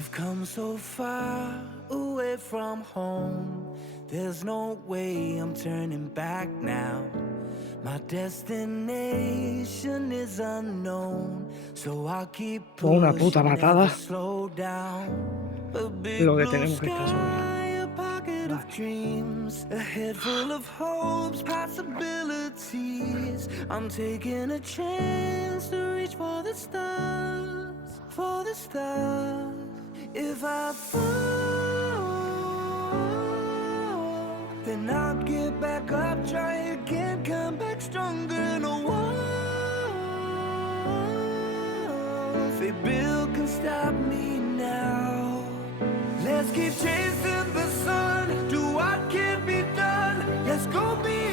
I've come so far away from home. There's no way I'm turning back now. My destination is unknown, so I'll keep Con una puta pushing, patada never slow down. A big lo que blue tenemos que estar sobre. sky, a pocket of Vale. dreams, a head full of hopes, possibilities. I'm taking a chance to reach for the stars, for the stars. If I fall, then I'll get back up, try again, come back stronger in a war. Say Bill can stop me now. Let's keep chasing the sun, do what can be done. Let's go beyond.